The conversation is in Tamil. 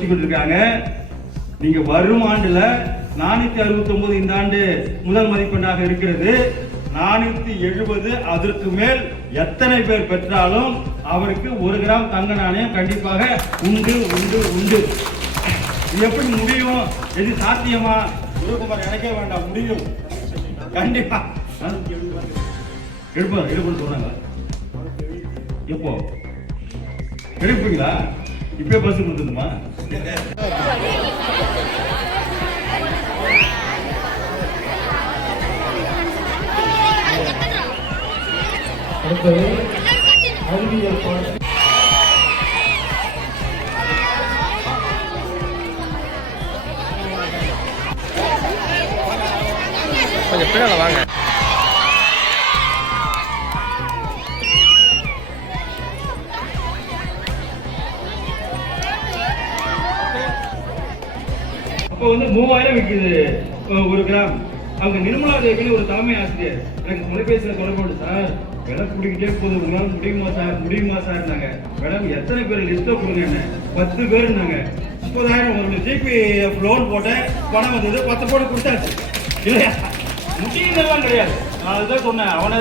படிச்சுக்கிட்டு இருக்காங்க. நீங்க வரும் ஆண்டுல 469 இந்த ஆண்டு முதல் மதிப்பெண்ணாக இருக்கிறது. 470 அதற்கு மேல் எத்தனை பேர் பெற்றாலும் அவருக்கு 1 கிராம் தங்க நாணயம் கண்டிப்பாக உண்டு உண்டு உண்டு. இது எப்படி முடியும்? எது சாத்தியமா? குருகுமார் எனக்கே வேண்டாம், முடியும் கண்டிப்பா. எடுப்போம் சொல்றாங்க. எப்போ எடுப்பீங்களா? இப்பயே பஸ் கொடுத்துருமா? அடுத்தது அறிவியல் பாடம். கொஞ்சம் பின்னால வாங்க. அப்போ 3000 விற்குது 1 கிராம். அவங்க நிர்மலா தேவின்னு ஒரு தலைமை ஆசிரியர் எனக்கு தொலைபேசியில் தொடர்பு சார், விலை பிடிக்கிட்டே போகுது, உங்களால் முடியுமா சார் இருந்தாங்க. மேடம் எத்தனை பேர் லிஸ்ட்டை கொடுங்க, என்ன 10 பேர் இருந்தாங்க. 30,000 ஒரு ஜிபிஎஃப் லோன் போட்டேன், பணம் வந்தது, 10 கோடி கொடுத்தாச்சு இல்லையா? முடியுதெல்லாம் கிடையாது. நான் அதுதான் சொன்னேன். அவனை